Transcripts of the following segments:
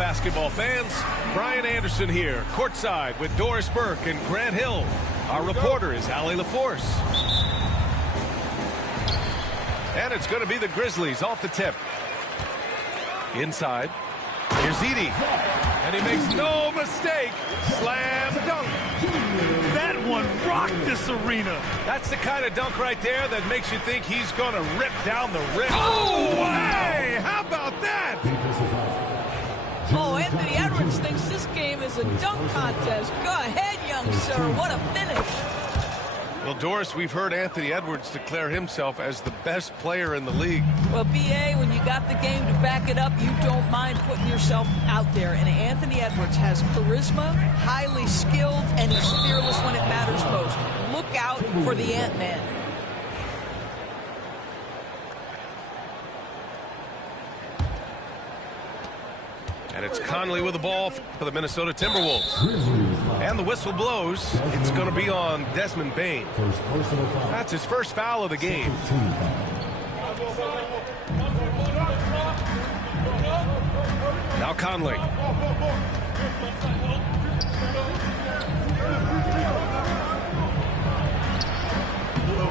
basketball fans. Brian Anderson here, courtside with Doris Burke and Grant Hill. Our reporter is Allie LaForce. And it's going to be the Grizzlies off the tip. Inside. Here's Edey. And he makes no mistake. Slam dunk. That one rocked this arena. That's the kind of dunk right there that makes you think he's going to rip down the rim. Oh, hey, how about that? Oh, Anthony Edwards thinks this game is a dunk contest. Go ahead, young sir. What a finish. Well, Doris, we've heard Anthony Edwards declare himself as the best player in the league. Well, B.A., when you got the game to back it up, you don't mind putting yourself out there. And Anthony Edwards has charisma, highly skilled, and he's fearless when it matters most. Look out for the Ant-Man. And it's Conley with the ball for the Minnesota Timberwolves. And the whistle blows. It's going to be on Desmond Bane. That's his first foul of the game. Now Conley.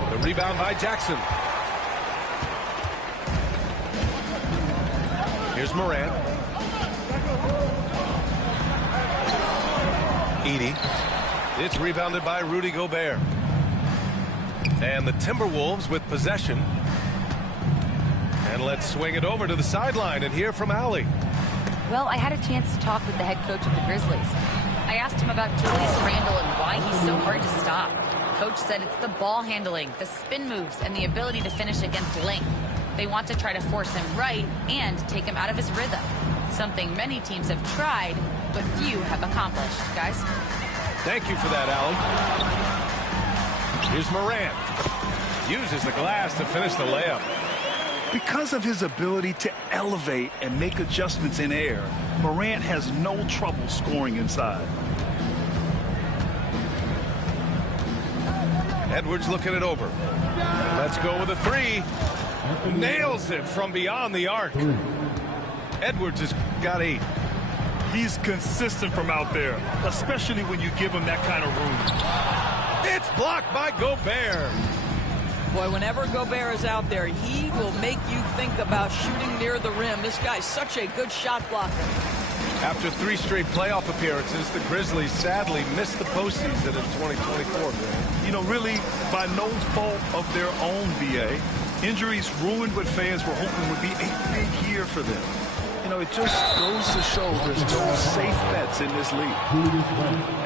The rebound by Jackson. Here's Morant. Edey. It's rebounded by Rudy Gobert. And the Timberwolves with possession. And let's swing it over to the sideline and hear from Allie. Well, I had a chance to talk with the head coach of the Grizzlies. I asked him about Julius Randle and why he's so hard to stop. Coach said it's the ball handling, the spin moves, and the ability to finish against length. They want to try to force him right and take him out of his rhythm. Something many teams have tried, but few have accomplished. Guys? Thank you for that, Allie. Here's Morant. Uses the glass to finish the layup. Because of his ability to elevate and make adjustments in air, Morant has no trouble scoring inside. Edwards looking it over. Let's go with a three. Nails it from beyond the arc. Edwards has got 8. He's consistent from out there, especially when you give him that kind of room. It's blocked by Gobert. Boy, whenever Gobert is out there, he will make you think about shooting near the rim. This guy's such a good shot blocker. After 3 straight playoff appearances, the Grizzlies sadly missed the postseason in 2024. You know, really, by no fault of their own, B.A. Injuries ruined what fans were hoping would be a big year for them. You know, it just goes to show there's no safe bets in this league.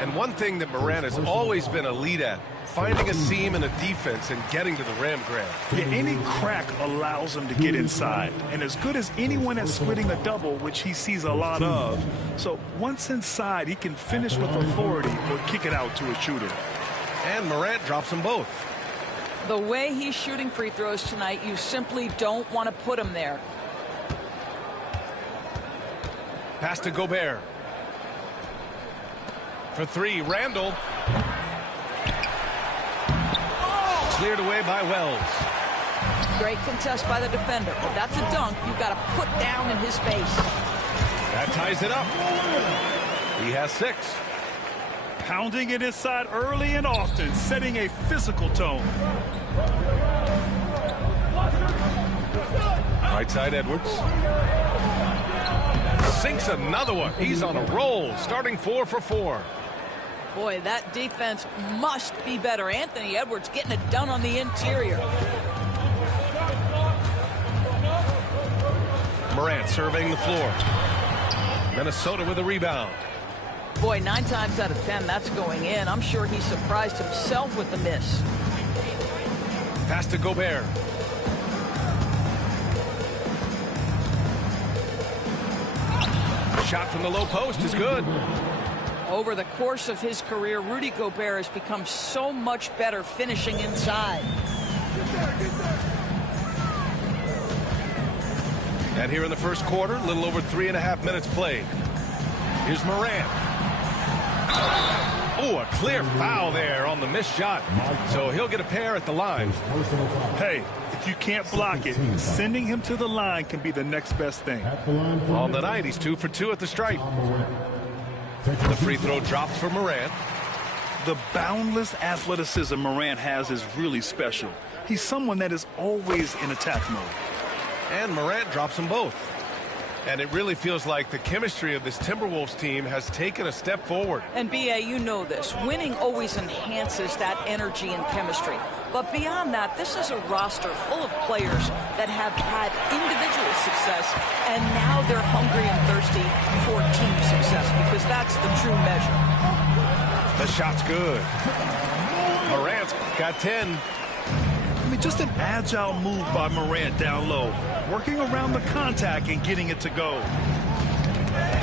And one thing that Morant has always been elite at, finding a seam in a defense and getting to the rim, Grant. Yeah, any crack allows him to get inside. And as good as anyone at splitting a double, which he sees a lot of. So once inside, he can finish with authority or kick it out to a shooter. And Morant drops them both. The way he's shooting free throws tonight, you simply don't want to put him there. Pass to Gobert. For 3, Randle. Cleared away by Wells. Great contest by the defender. But that's a dunk you got to put down in his face. That ties it up. He has 6. Pounding it inside early and often, setting a physical tone. Right side, Edwards. Sinks another one. He's on a roll, starting 4 for 4. Boy, that defense must be better. Anthony Edwards getting it done on the interior. Morant surveying the floor. Minnesota with a rebound. Boy, 9 times out of 10, that's going in. I'm sure he surprised himself with the miss. Pass to Gobert. Shot from the low post is good. Over the course of his career, Rudy Gobert has become so much better finishing inside. And here in the first quarter, a little over 3.5 minutes played. Here's Morant. Oh, a clear foul there on the missed shot. So he'll get a pair at the line. Hey, if you can't block it, sending him to the line can be the next best thing. On the night, he's 2 for 2 at the stripe. The free throw drops for Morant. The boundless athleticism Morant has is really special. He's someone that is always in attack mode. And Morant drops them both. And it really feels like the chemistry of this Timberwolves team has taken a step forward. And B.A., you know this. Winning always enhances that energy and chemistry. But beyond that, this is a roster full of players that have had individual success, and now they're hungry and thirsty for team success, because that's the true measure. The shot's good. Morant's got 10. I mean, just an agile move by Morant down low, working around the contact and getting it to go.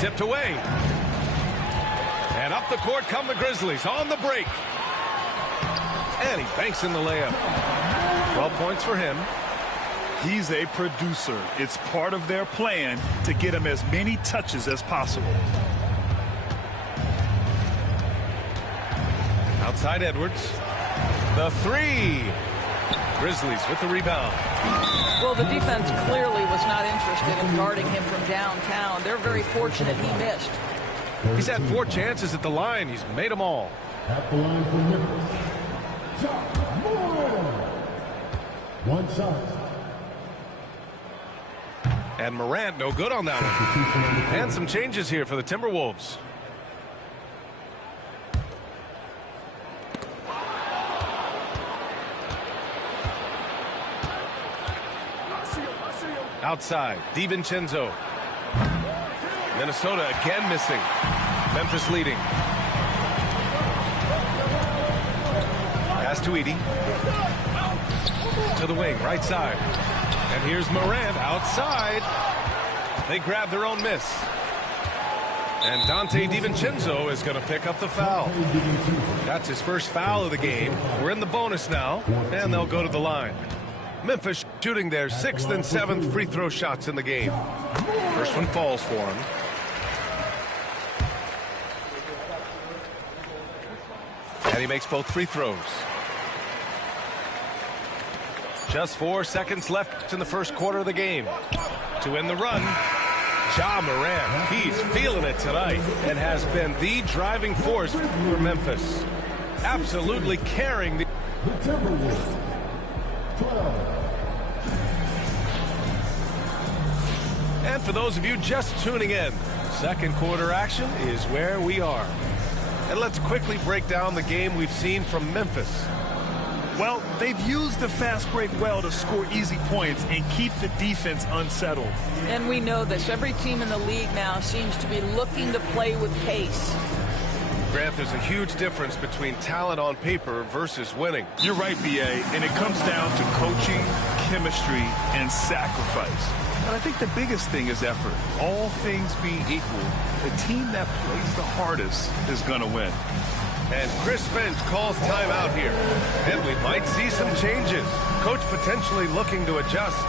Tipped away. And up the court come the Grizzlies on the break. And he banks in the layup. 12 points for him. He's a producer. It's part of their plan to get him as many touches as possible. Outside Edwards. The three. Grizzlies with the rebound. Well, the defense clearly was not interested in guarding him from downtown. They're very fortunate he missed. He's had 4 chances at the line. He's made them all. At the line for Memphis. One shot. And Morant no good on that one. And some changes here for the Timberwolves. Outside, DiVincenzo. Minnesota again missing. Memphis leading. Pass to Edey. To the wing, right side. And here's Morant outside. They grab their own miss. And Dante DiVincenzo is going to pick up the foul. That's his first foul of the game. We're in the bonus now, and they'll go to the line. Memphis shooting their 6th and 7th free throw shots in the game. First one falls for him. And he makes both free throws. Just 4 seconds left in the first quarter of the game. To win the run, Ja Morant. He's feeling it tonight and has been the driving force for Memphis. Absolutely carrying the Timberwolves. 12. And for those of you just tuning in, second quarter action is where we are. And let's quickly break down the game we've seen from Memphis. Well, they've used the fast break well to score easy points and keep the defense unsettled. And we know this. Every team in the league now seems to be looking to play with pace. Grant, there's a huge difference between talent on paper versus winning. You're right, B.A., and it comes down to coaching, chemistry, and sacrifice. But I think the biggest thing is effort. All things being equal, the team that plays the hardest is going to win. And Chris Finch calls timeout here. And we might see some changes. Coach potentially looking to adjust.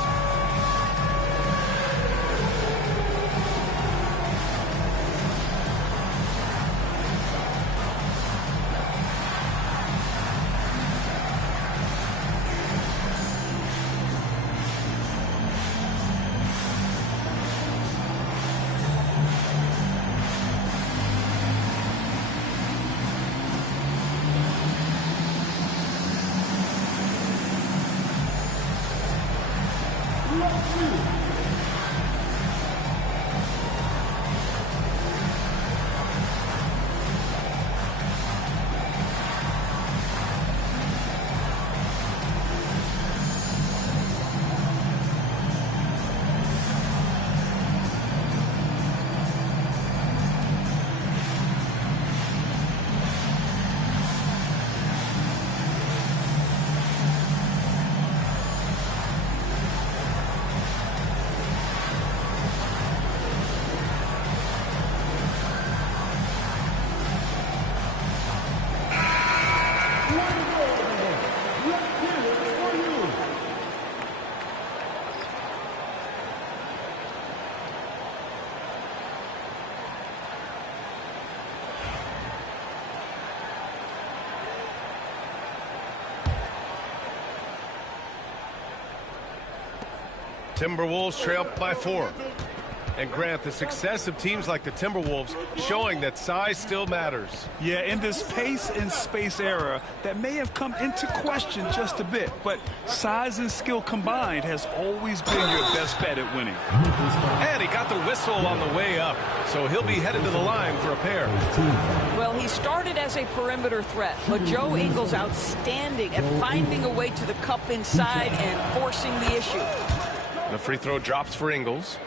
Timberwolves trail by 4. And Grant, the success of teams like the Timberwolves showing that size still matters. Yeah, in this pace and space era, that may have come into question just a bit, but size and skill combined has always been your best bet at winning. And he got the whistle on the way up, so he'll be headed to the line for a pair. Well, he started as a perimeter threat, but Joe Ingles outstanding at finding a way to the cup inside and forcing the issue. The free throw drops for Ingles.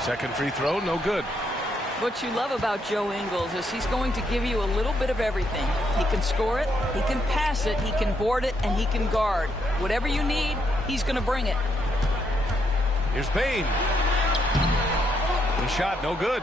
Second free throw, no good. What you love about Joe Ingles is he's going to give you a little bit of everything. He can score it, he can pass it, he can board it, and he can guard. Whatever you need, he's going to bring it. Here's Bane. The shot, no good.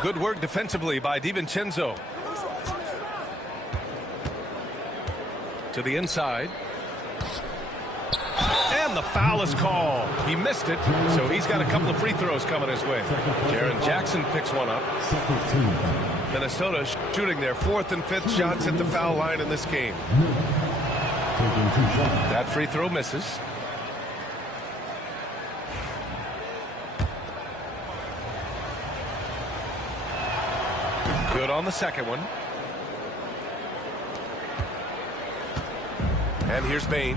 Good work defensively by DiVincenzo. To the inside. And the foul is called. He missed it, so he's got a couple of free throws coming his way. Jaren Jackson picks one up. Minnesota shooting their 4th and 5th shots at the foul line in this game. That free throw misses. Good on the second one. And here's Bane.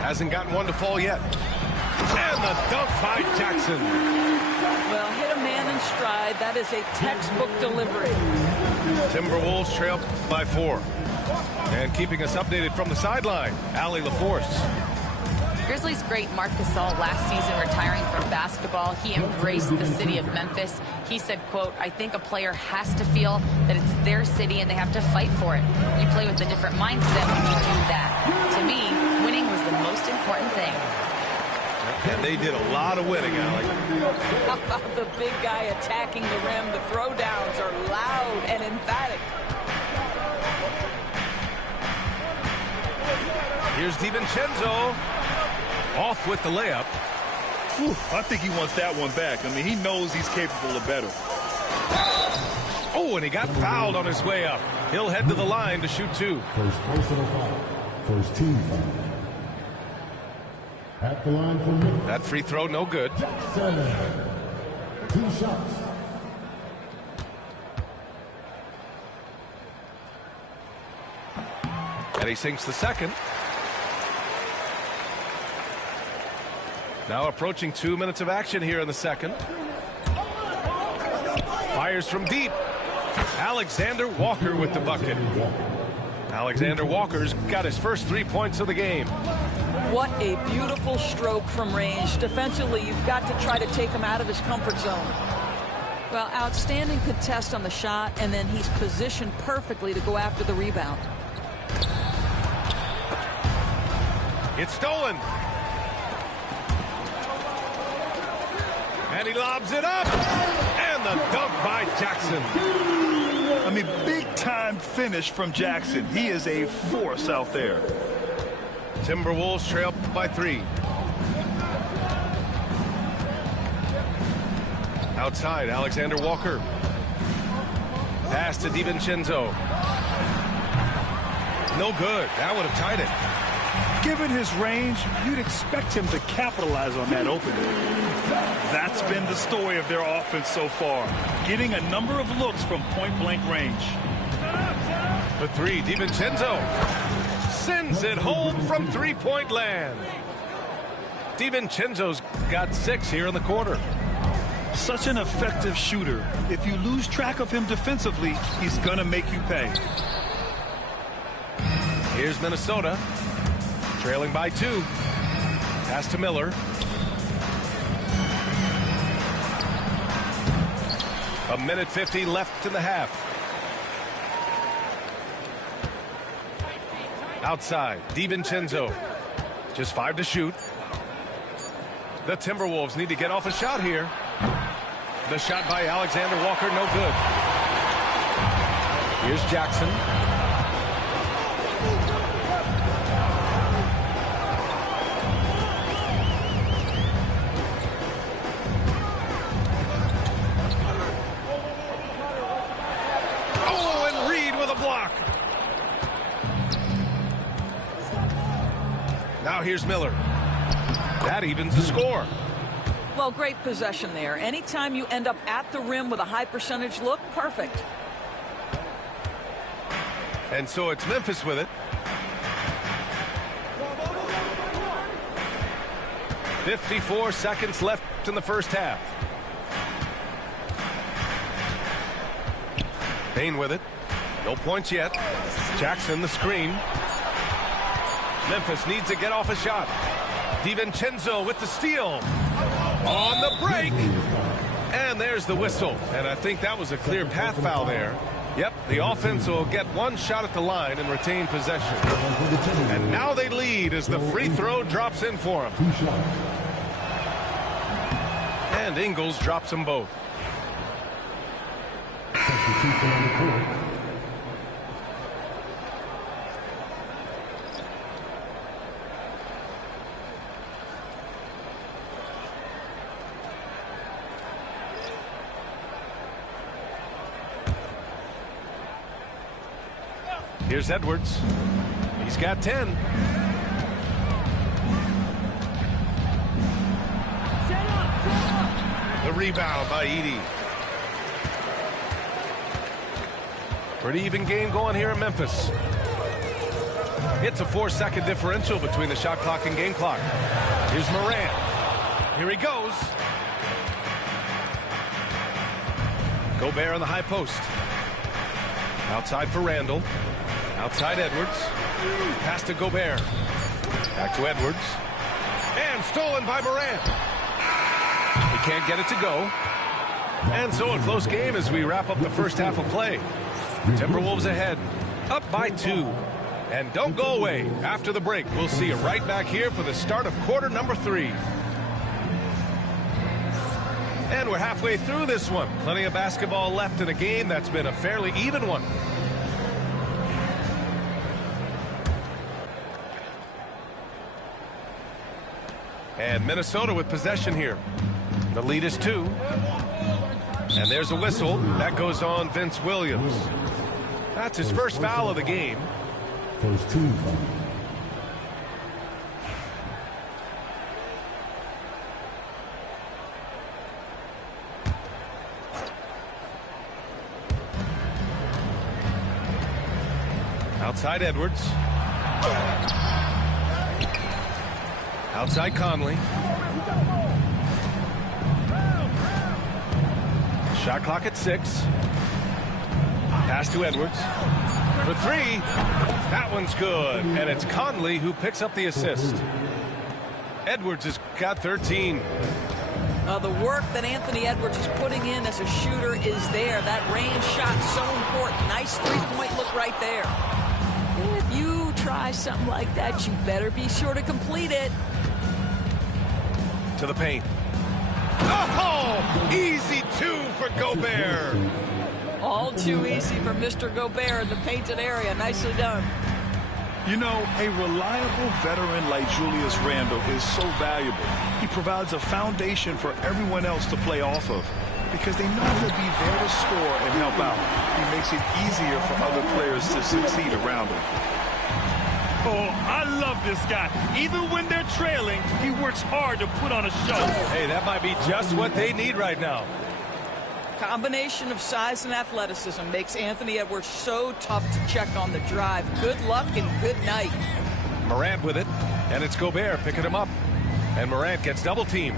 Hasn't gotten one to fall yet. And the dunk by Jackson. Well, hit a man in stride. That is a textbook delivery. Timberwolves trail by 4. And keeping us updated from the sideline, Allie LaForce. Grizzlies great Marc Gasol last season retiring from basketball. He embraced the city of Memphis. He said, quote, "I think a player has to feel that it's their city and they have to fight for it. You play with a different mindset when you do that. To me, winning was the most important thing." And they did a lot of winning, Allie. How about the big guy attacking the rim? The throwdowns are loud and emphatic. Here's DiVincenzo. Off with the layup. Whew, I think he wants that one back. I mean, he knows he's capable of better. Oh, and he got fouled on his way up. He'll head to the line to shoot 2. First personal foul. First team foul. At the line for Memphis. That free throw, no good. Jackson. 2 shots. And he sinks the second. Now approaching 2 minutes of action here in the second. Fires from deep. Alexander Walker with the bucket. Alexander Walker's got his first 3 points of the game. What a beautiful stroke from range. Defensively, you've got to try to take him out of his comfort zone. Well, outstanding contest on the shot, and then he's positioned perfectly to go after the rebound. It's stolen. And he lobs it up. And the dunk by Jackson. I mean, big-time finish from Jackson. He is a force out there. Timberwolves trail by 3. Outside, Alexander Walker. Pass to DiVincenzo. No good. That would have tied it. Given his range, you'd expect him to capitalize on that opening. That's been the story of their offense so far, getting a number of looks from point-blank range. For 3, DiVincenzo sends it home from three-point land. DiVincenzo's got 6 here in the quarter. Such an effective shooter. If you lose track of him defensively, he's going to make you pay. Here's Minnesota. Trailing by 2. Pass to Miller. A minute 50 left in the half. Outside, DiVincenzo. Just 5 to shoot. The Timberwolves need to get off a shot here. The shot by Alexander Walker, no good. Here's Jackson. Oh, and Reed with a block. Now here's Miller. That evens the score. Well, great possession there. Anytime you end up at the rim with a high percentage look, perfect. And so it's Memphis with it. 54 seconds left in the first half. Payne with it. No points yet. Jackson the screen. Memphis needs to get off a shot. DiVincenzo with the steal. On the break. And there's the whistle. And I think that was a clear path foul there. Yep, the offense will get one shot at the line and retain possession. And now they lead as the free throw drops in for them. And Ingles drops them both. Here's Edwards. He's got 10. The rebound by Edey. Pretty even game going here in Memphis. It's a 4-second differential between the shot clock and game clock. Here's Morant. Here he goes. Gobert on the high post. Outside for Randall. Outside Edwards. Pass to Gobert. Back to Edwards. And stolen by Morant. He can't get it to go. And so a close game as we wrap up the first half of play. Timberwolves ahead. Up by 2. And don't go away. After the break, we'll see you right back here for the start of quarter number 3. And we're halfway through this one. Plenty of basketball left in a game that's been a fairly even one. And Minnesota with possession here. The lead is 2. And there's a whistle. That goes on Vince Williams. That's his first foul of the game. First team foul. Outside Edwards. Outside Conley. Shot clock at 6. Pass to Edwards. For 3. That one's good. And it's Conley who picks up the assist. Edwards has got 13. The work that Anthony Edwards is putting in as a shooter is there. That range shot so important. Nice three-point look right there. If you try something like that, you better be sure to complete it. To the paint. Oh, easy 2 for Gobert. All too easy for Mr. Gobert in the painted area. Nicely done. You know, a reliable veteran like Julius Randle is so valuable. He provides a foundation for everyone else to play off of because they know he'll be there to score and help out. He makes it easier for other players to succeed around him. Oh, I love this guy. Even when they're trailing, he works hard to put on a show. Hey, that might be just what they need right now. Combination of size and athleticism makes Anthony Edwards so tough to check on the drive. Good luck and good night. Morant with it, and it's Gobert picking him up. And Morant gets double-teamed.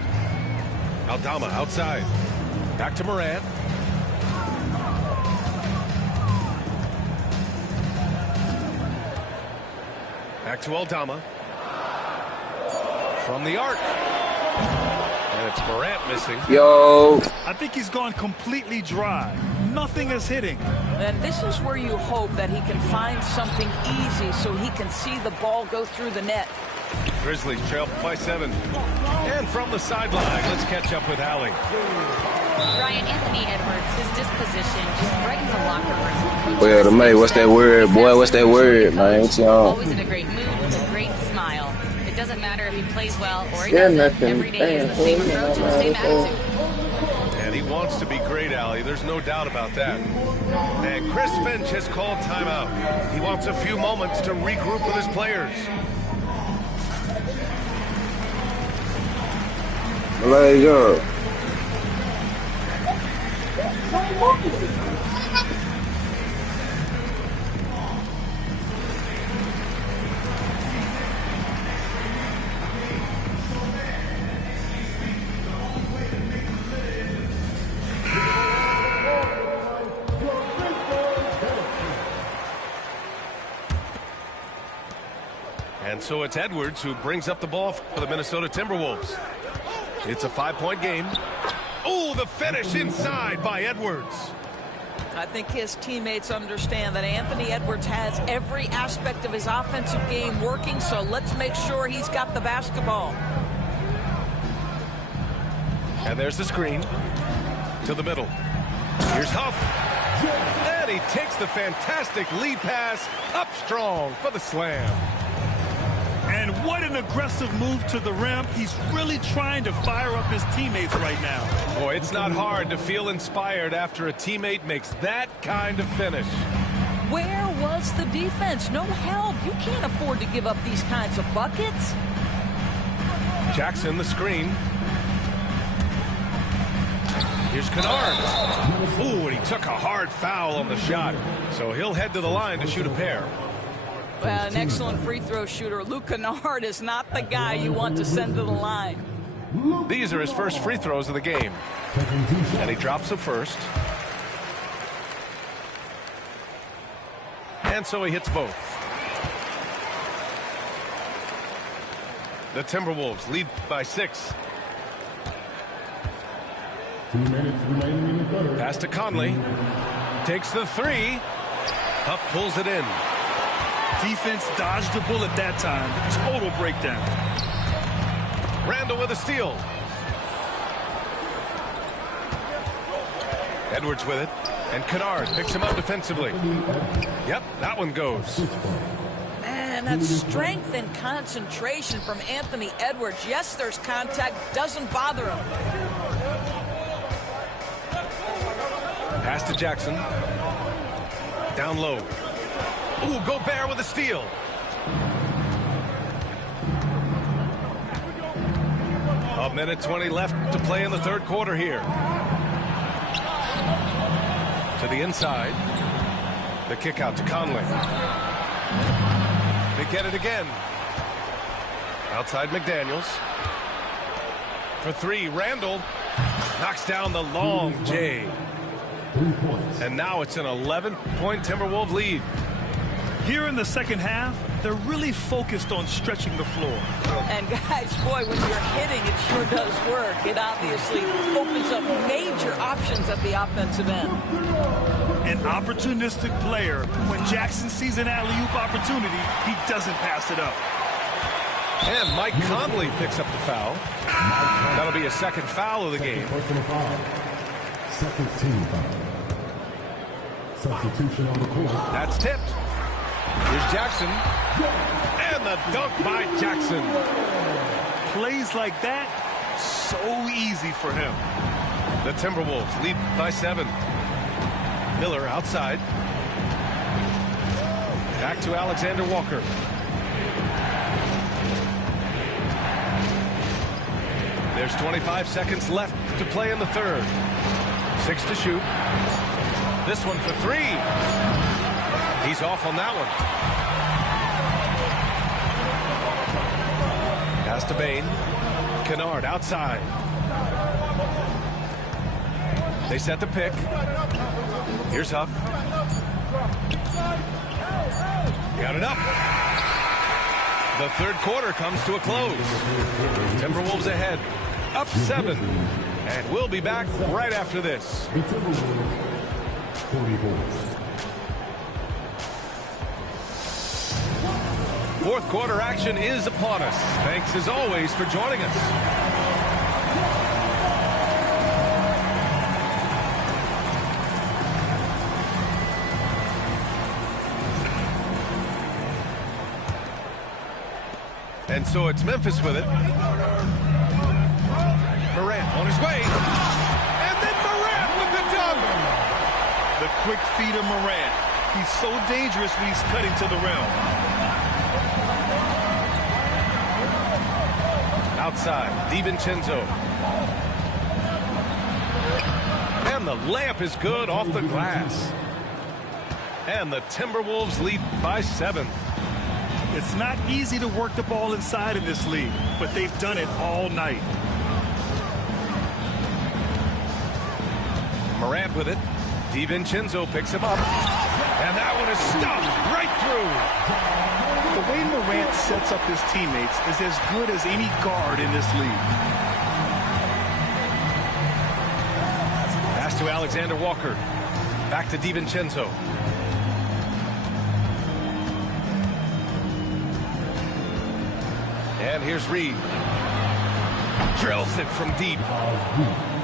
Aldama outside. Back to Morant. Back to Aldama. From the arc. And it's Morant missing. I think he's gone completely dry. Nothing is hitting. And this is where you hope that he can find something easy so he can see the ball go through the net. Grizzlies trail by 7. And from the sideline, let's catch up with Allie. Ryan Ryan, Anthony Edwards, his disposition just brightens a locker room. Well, mate, what's that word, boy? What's that word, man? What y'all? Always in a great mood with a great smile. It doesn't matter if he plays well or he Yeah, doesn't. nothing. Every day is the same approach and the same attitude. And he wants to be great, Allie. There's no doubt about that. And Chris Finch has called timeout. He wants a few moments to regroup with his players. Let it go. And so it's Edwards who brings up the ball for the Minnesota Timberwolves. It's a 5-point game. Oh, the finish inside by Edwards. I think his teammates understand that Anthony Edwards has every aspect of his offensive game working, so let's make sure he's got the basketball. And there's the screen to the middle. Here's Huff. And he takes the fantastic lead pass up strong for the slam. And what an aggressive move to the rim. He's really trying to fire up his teammates right now. Boy, it's not hard to feel inspired after a teammate makes that kind of finish. Where was the defense? No help. You can't afford to give up these kinds of buckets. Jackson, the screen. Here's Kennard. Ooh, and he took a hard foul on the shot. So he'll head to the line to shoot a pair. Well, an excellent free throw shooter. Luke Kennard is not the guy you want to send to the line. These are his first free throws of the game. And he drops the first. And so he hits both. The Timberwolves lead by 6. 2 minutes remaining in the third. Pass to Conley. Takes the 3. Huff pulls it in. Defense dodged the bullet that time. Total breakdown. Randall with a steal. Edwards with it. And Kennard picks him up defensively. Yep, that one goes. Man, that's strength and concentration from Anthony Edwards. Yes, there's contact. Doesn't bother him. Pass to Jackson. Down low. Ooh, Gobert with a steal. A minute 20 left to play in the third quarter here. To the inside. The kick out to Conley. They get it again. Outside McDaniels. For 3, Randall knocks down the long J. 3 points. And now it's an 11-point Timberwolves lead. Here in the second half, they're really focused on stretching the floor. And guys, boy, when you're hitting, it sure does work. It obviously opens up major options at the offensive end. An opportunistic player. When Jackson sees an alley-oop opportunity, he doesn't pass it up. And Mike Conley picks up the foul. That'll be a second foul of the game. Personal foul. Second team foul. Substitution on the court. That's tipped. Here's Jackson. And the dunk by Jackson. Plays like that, so easy for him. The Timberwolves lead by 7. Miller outside. Back to Alexander Walker. There's 25 seconds left to play in the third. 6 to shoot. This one for 3. He's off on that one. Pass to Bane. Kennard outside. They set the pick. Here's Huff. Got it up. The third quarter comes to a close. Timberwolves ahead. Up 7. And we'll be back right after this. The Timberwolves 44. Fourth quarter action is upon us. Thanks as always for joining us. And so it's Memphis with it. Morant on his way. And then Morant with the dunk. The quick feed of Morant. He's so dangerous when he's cutting to the rim. Outside, DiVincenzo. And the layup is good off the glass. And the Timberwolves lead by 7. It's not easy to work the ball inside in this league, but they've done it all night. Morant with it. DiVincenzo picks him up. And that one is stuffed right through. The way Morant sets up his teammates is as good as any guard in this league. Pass to Alexander Walker. Back to DiVincenzo. And here's Reed. Drills it from deep.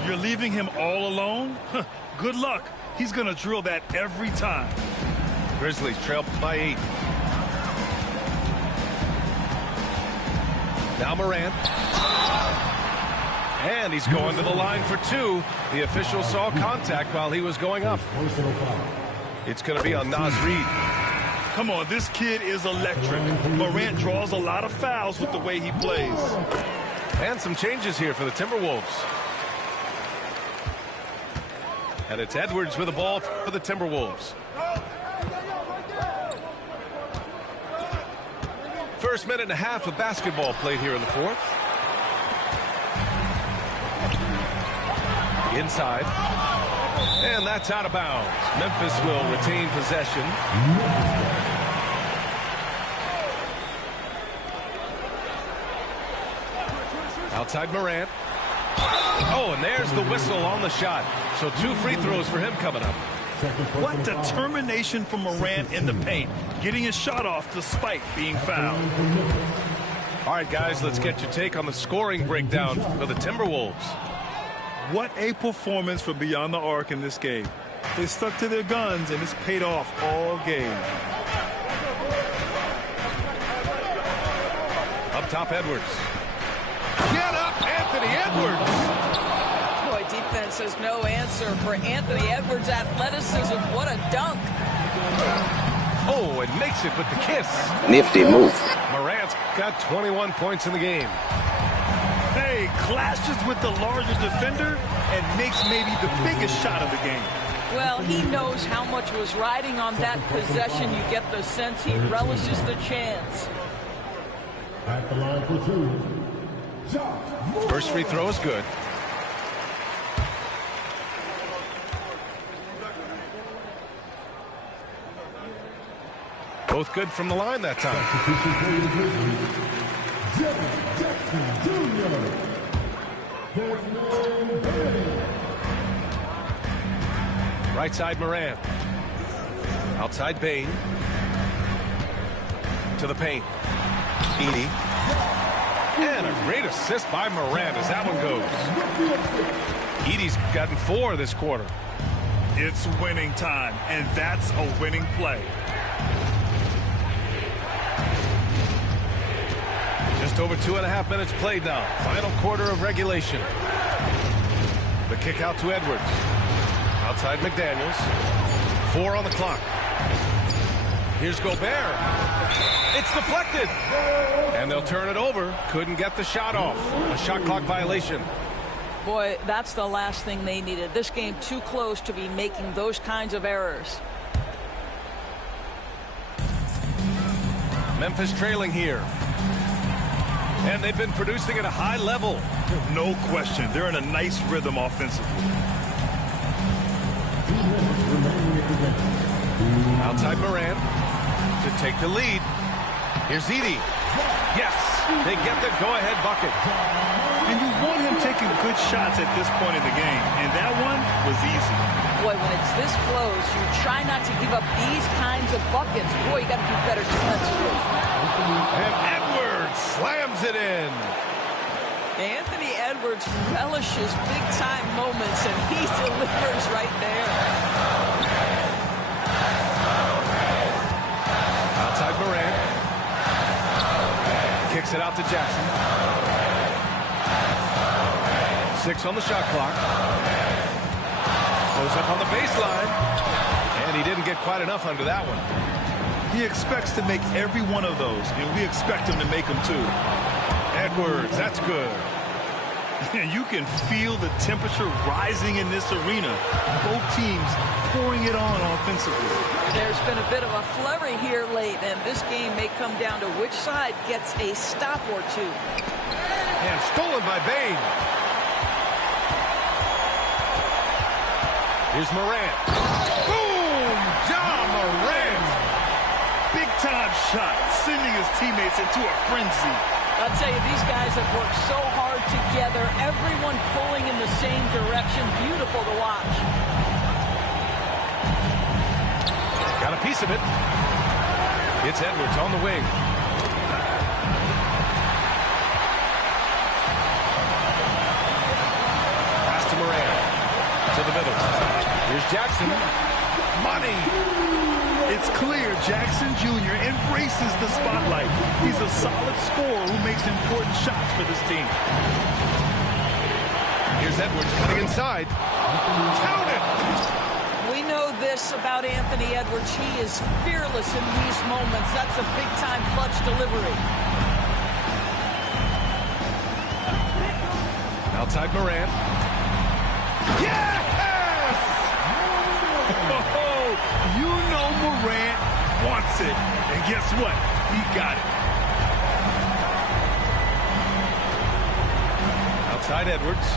You're leaving him all alone? Good luck. He's going to drill that every time. Grizzlies trail by 8. Now Morant. And he's going to the line for 2. The official saw contact while he was going up. It's going to be on Naz Reid. Come on, this kid is electric. Morant draws a lot of fouls with the way he plays. And some changes here for the Timberwolves. And it's Edwards with the ball for the Timberwolves. First minute and a half of basketball played here in the 4th. Inside. And that's out of bounds. Memphis will retain possession. Outside Morant. Oh, and there's the whistle on the shot. So 2 free throws for him coming up. What determination from Morant in the paint, getting his shot off despite being fouled. All right, guys, let's get your take on the scoring breakdown for the Timberwolves. What a performance for Beyond the Arc in this game. They stuck to their guns, and it's paid off all game. Up top, Edwards. Get up, Anthony Edwards! Boy, defense has no answer for Anthony Edwards' athleticism. What a dunk. Oh, and makes it with the kiss. Nifty move. Morant's got 21 points in the game. Hey, clashes with the larger defender and makes maybe the biggest shot of the game. Well, he knows how much was riding on that possession. You get the sense he relishes the chance. At the line for 2. First free throw is good. Both good from the line that time. Right side Morant. Outside Bane. To the paint. Edey. And a great assist by Morant as that one goes. Edey's gotten 4 this quarter. It's winning time, and that's a winning play. Just over 2.5 minutes played now. Final quarter of regulation. The kick out to Edwards. Outside McDaniels. 4 on the clock. Here's Gobert. It's deflected. And they'll turn it over. Couldn't get the shot off. A shot clock violation. Boy, that's the last thing they needed. This game too close to be making those kinds of errors. Memphis trailing here. And they've been producing at a high level. No question. They're in a nice rhythm offensively. Outside Morant to take the lead. Here's Edey. Yes, they get the go-ahead bucket. And you want him taking good shots at this point in the game, and that one was easy. Boy, when it's this close, you try not to give up these kinds of buckets. Boy, you got to do better defensively. And Edwards slams it in. Anthony Edwards relishes big-time moments, and he delivers right there. Outside Morant. Kicks Kicks it out to Jackson. 6 on the shot clock. Goes up on the baseline. And he didn't get quite enough under that one. He expects to make every one of those, and we expect him to make them too. Edwards, that's good. You can feel the temperature rising in this arena. Both teams pouring it on offensively. There's been a bit of a flurry here late, and this game may come down to which side gets a stop or two. And stolen by Bane. Here's Morant. Boom! John Morant! Big-time shot, sending his teammates into a frenzy. I'll tell you, these guys have worked so hard together, everyone pulling in the same direction. Beautiful to watch. Got a piece of it. It's Edwards on the wing. Pass to Morant. To the middle. Here's Jackson. Money. It's clear Jackson Jr. embraces the spotlight. He's a solid scorer who makes important shots for this team. Here's Edwards cutting inside. Count it! We know this about Anthony Edwards. He is fearless in these moments. That's a big-time clutch delivery. Outside Morant. Yes! You know Morant wants it. And guess what? He got it. Outside Edwards.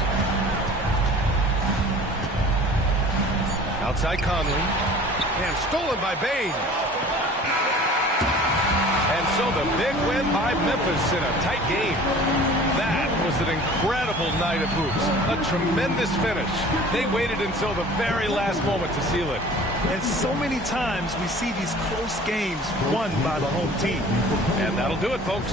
Outside Conley. And stolen by Bane. And so the big win by Memphis in a tight game. That was an incredible night of hoops. A tremendous finish. They waited until the very last moment to seal it. And so many times we see these close games won by the home team. And that'll do it, folks.